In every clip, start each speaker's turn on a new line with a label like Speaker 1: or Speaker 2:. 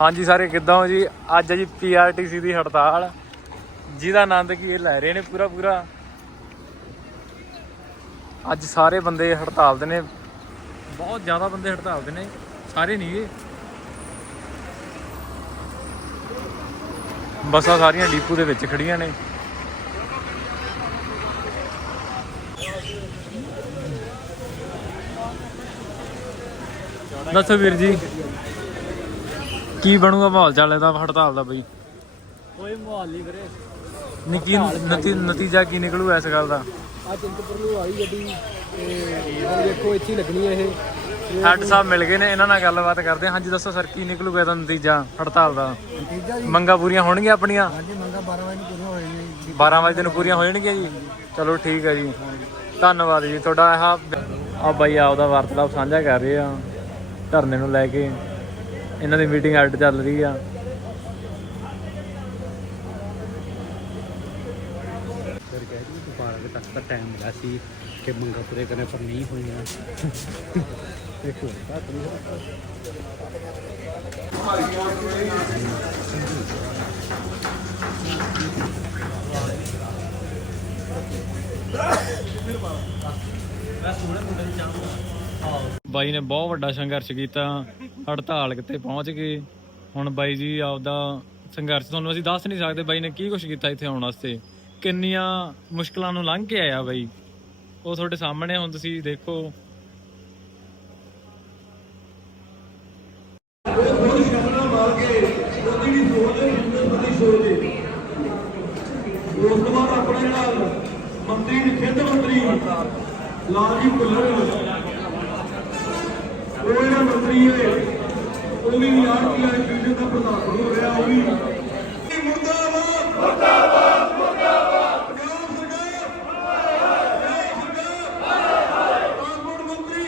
Speaker 1: ਹਾਂਜੀ ਸਾਰੇ, ਕਿੱਦਾਂ ਹੋ ਜੀ? ਅੱਜ ਹੈ ਜੀ ਪੀਆਰਟੀਸੀ ਦੀ ਹੜਤਾਲ। ਜਿਹਦਾ ਆਨੰਦ ਕੀ ਇਹ ਲੈ ਰਹੇ ਨੇ ਪੂਰਾ ਪੂਰਾ। ਅੱਜ ਸਾਰੇ ਬੰਦੇ ਹੜਤਾਲ ਦੇ ਨੇ। ਬਹੁਤ ਜ਼ਿਆਦਾ ਬੰਦੇ ਹੜਤਾਲ ਦੇ ਨੇ। ਸਾਰੇ ਨਹੀਂ ਗੇ ਬੱਸਾਂ ਸਾਰੀਆਂ ਡੀਪੂ ਦੇ ਵਿੱਚ ਖੜੀਆਂ ਨੇ। ਦੱਸੋ ਵੀਰ ਜੀ। ਕੀ ਬਣੂਗਾ ਮਾਹੌਲ ਚੱਲ ਇਹਦਾ ਹੜਤਾਲ ਦਾ ਬਈ?
Speaker 2: ਕੋਈ ਮਾਹੌਲ ਨਹੀਂ ਵੀਰੇ।
Speaker 1: ਨਿੱਕੀ ਨਤੀ- ਨਤੀਜਾ ਕੀ ਨਿਕਲੂ ਇਸ ਗੱਲ ਦਾ?
Speaker 2: ਆ ਚਿੰਤਪੁਰ ਨੂੰ ਆਈ ਗੱਡੀ ਤੇ ਹੁਣ ਦੇਖੋ ਇੱਥੇ ਹੀ ਲੱਗਣੀ ਹੈ ਇਹ।
Speaker 1: ਹੈਡ ਸਾਹਿਬ ਮਿਲ ਗਏ ਨੇ ਇਹਨਾਂ ਨਾਲ ਗੱਲਬਾਤ ਕਰਦੇ ਹਾਂ। ਹਾਂਜੀ ਦੱਸੋ ਸਰ ਕੀ ਨਿਕਲੂਗਾ ਇਹਦਾ ਨਤੀਜਾ ਹੜਤਾਲ ਦਾ?
Speaker 2: ਨਤੀਜਾ ਜੀ।
Speaker 1: ਮੰਗਾਂ ਪੂਰੀਆਂ ਹੋਣਗੀਆਂ ਆਪਣੀਆਂ?
Speaker 2: ਹਾਂਜੀ ਮੰਗਾ 12 ਵਜੇ ਨੂੰ ਪੂਰੀਆਂ ਹੋ ਜਾਣੀਆਂ ਜੀ।
Speaker 1: 12 ਵਜੇ ਨੂੰ ਪੂਰੀਆਂ ਹੋ ਜਾਣਗੀਆਂ ਜੀ? ਚਲੋ ਠੀਕ ਹੈ ਜੀ। ਧੰਨਵਾਦ ਜੀ ਤੁਹਾਡਾ। ਇਹ ਆ ਬਾਈ ਆਪਦਾ ਵਾਰਤਾਲਾਪ ਸਾਂਝਾ ਕਰ ਰਹੇ ਆ ਧਰਨੇ ਨੂੰ ਲੈ ਕੇ। ਇਹਨਾਂ ਦੀ ਮੀਟਿੰਗ ਅੱਡ ਚੱਲ ਰਹੀ ਆ।
Speaker 2: ਫਿਰ ਕਹਿ ਜੀ 12 ਵਜੇ ਤੱਕ ਦਾ ਟਾਈਮ ਮਿਲਿਆ ਸੀ ਕਿ ਮੰਗਾ ਪੂਰੇ ਕਰਨੇ ਪਰ ਨਹੀਂ ਹੋਈਆਂ। ਦੇਖੋ ਤਾਂ
Speaker 1: ਬਾਈ ਨੇ ਬਹੁਤ ਵੱਡਾ ਸੰਘਰਸ਼ ਕੀਤਾ, ਹੜਤਾਲ ਕਿਤੇ ਪਹੁੰਚ ਗਏ ਹੁਣ ਬਾਈ ਜੀ ਆਪਦਾ ਸੰਘਰਸ਼ ਤੁਹਾਨੂੰ ਅਸੀਂ ਦੱਸ ਨਹੀਂ ਸਕਦੇ ਬਾਈ ਨੇ ਕੀ ਕੁਛ ਕੀਤਾ ਇੱਥੇ ਆਉਣ ਵਾਸਤੇ। ਕਿੰਨੀਆਂ ਮੁਸ਼ਕਲਾਂ ਨੂੰ ਲੰਘ ਕੇ ਆਇਆ ਬਾਈ। ਉਹ ਤੁਹਾਡੇ ਸਾਹਮਣੇ ਹੁਣ ਤੁਸੀਂ ਦੇਖੋ।
Speaker 3: ਉਸ ਤੋਂ ਬਾਅਦ ਆਪਣੇ ਜਿਹੜਾ ਮੰਤਰੀ ਖੇਡ ਮੰਤਰੀ ਲਾਲਜੀ ਭੁੱਲਰ। ਜਿਹੜਾ ਮੰਤਰੀ ਹੈ ਉਹ ਵੀ ਆਰਟੀਆਈ ਡਿਵੀਜ਼ਨ ਦਾ ਪ੍ਰਧਾਨ ਹੋ ਰਿਹਾ ਉਹ ਵੀ ਮੁਰਦਾਬਾਦ ਮੁਰਦਾਬਾਦ ਮੁਰਦਾਬਾਦ ਪੰਜਾਬ ਸਰਕਾਰ ਪੰਜਾਬ ਸਰਕਾਰ ਪਾਸਪੋਰਟ ਮੰਤਰੀ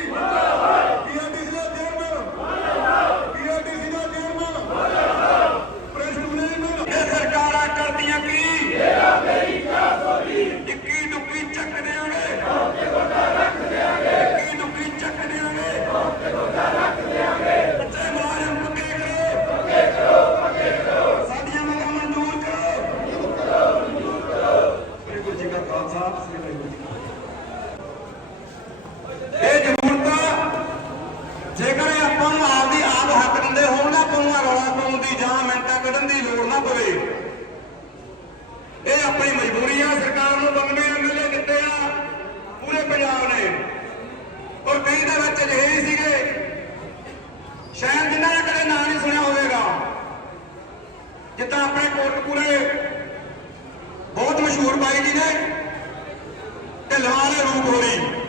Speaker 3: ਪੀਆਰਟੀਸੀ ਦਾ ਚੇਅਰਮੈਨ ਪੀਆਰਟੀਸੀ ਦਾ ਚੇਅਰਮੈਨ ਪ੍ਰੈਸ਼ਰ ਮੈਨੇਜਮੈਂਟ ਇਹ ਸਰਕਾਰਾਂ ਕਰਦੀਆਂ ਕੀ ਟਿੱਕੀ ਟੁੱਕੀ ਚੱਕ ਦਿਆਂਗੇ ਟਿੱਕੀ ਟੁੱਕੀ ਚੱਕ ਦਿਆਂਗੇ ਬੱਚੇ ਮੁਲਾਜ਼ਮ ਪੱਕੇ ਕਰੋ ਪੱਕੇ ਕਰੋ ਸਾਡੀਆਂ ਮੰਗਾਂ ਮਨਜ਼ੂਰ ਕਰੋ ਵਾਹਿਗੁਰੂ ਜੀ ਕਾ ਖਾਲਸਾ ਸ੍ਰੀ ਵਾਹਿਗੁਰੂ ਜੀ ਕੀ ਫਤਿਹ। ਇਹ ਜ਼ਰੂਰਤਾਂ ਜੇਕਰ ਇਹ ਆਪਾਂ ਨੂੰ ਆਪ ਦੀ ਆਪ ਹੱਕ ਦਿੰਦੇ ਹੋਣ ਨਾ ਆਪਾਂ ਨੂੰ ਆਹ ਰੌਲਾ ਪਾਉਣ ਦੀ ਜਾਂ ਮਿੰਟਾਂ ਕੱਢਣ ਦੀ ਲੋੜ ਨਾ ਪਵੇ ਇਹ ਆਪਣੀ ਮਜਬੂਰੀ ਆ ਸਰਕਾਰ ਨੂੰ 92 ਐਮਐਲਏ ਦਿੱਤੇ ਆ, ਪੂਰੇ ਪੰਜਾਬ ਨੇ। ਔਰ ਕਈ ਦੇ ਵਿੱਚ ਅਜਿਹੇ ਹੀ ਸੀਗੇ, ਸ਼ਾਇਦ ਜਿਨ੍ਹਾਂ ਨੇ ਕਦੇ ਨਾਂ ਨਹੀਂ ਸੁਣਿਆ ਹੋਵੇਗਾ, ਜਿੱਦਾਂ ਆਪਣੇ ਕੋਟਕਪੂਰੇ ਬਹੁਤ ਮਸ਼ਹੂਰ ਬਾਈ ਜੀ ਨੇ, ਢਿੱਲਵਾਂ ਵਾਲੇ ਰੂਪ ਹੋਰੀ।